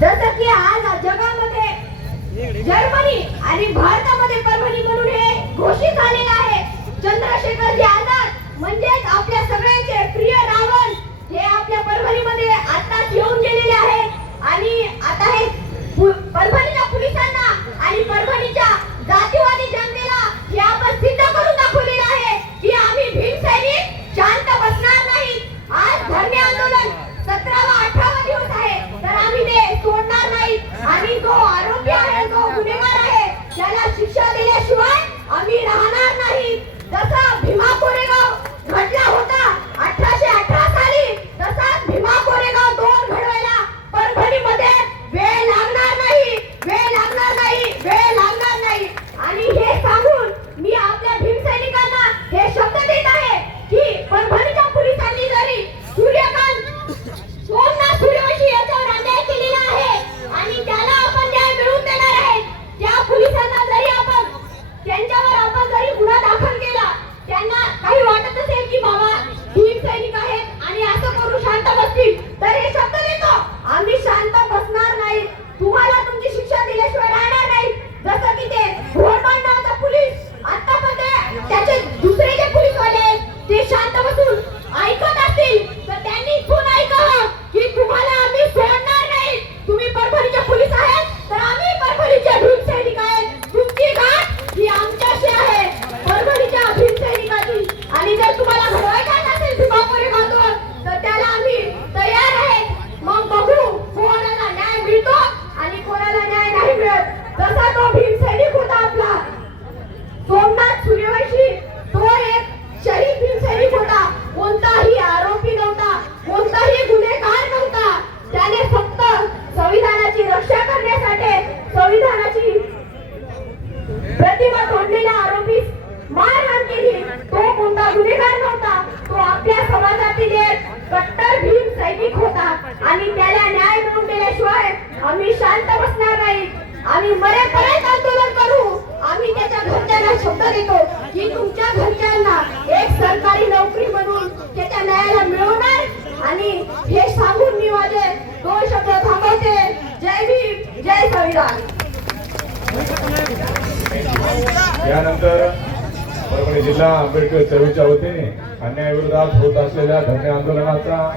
जसं की आज जगामध्ये जर्मनी आणि भारतामध्ये परभणी म्हणून हे घोषित झालेलं आहे. चंद्रशेखरजी आझाद म्हणजेच आपल्या कट्टर भीम सैनिक होता. आणि त्याला न्याय मिळून दिल्याशिवाय आम्ही शांत बसणार नाही. आम्ही मरेपर्यंत आंदोलन करू. आम्ही त्याच्या घरच्यांना शब्द देतो की तुमच्या घरच्यांना एक सरकारी नोकरी म्हणून त्याच्या न्यायाला मिळवणार. आणि हे सांगून मी माझे दोन शब्द थांबवते. जय भीम जय संविधान. यानंतर परभणी जिल्हा आंबेडकर चळवळीच्या वतीने अन्यायाविरोधात होत असलेल्या धरणे आंदोलनाचा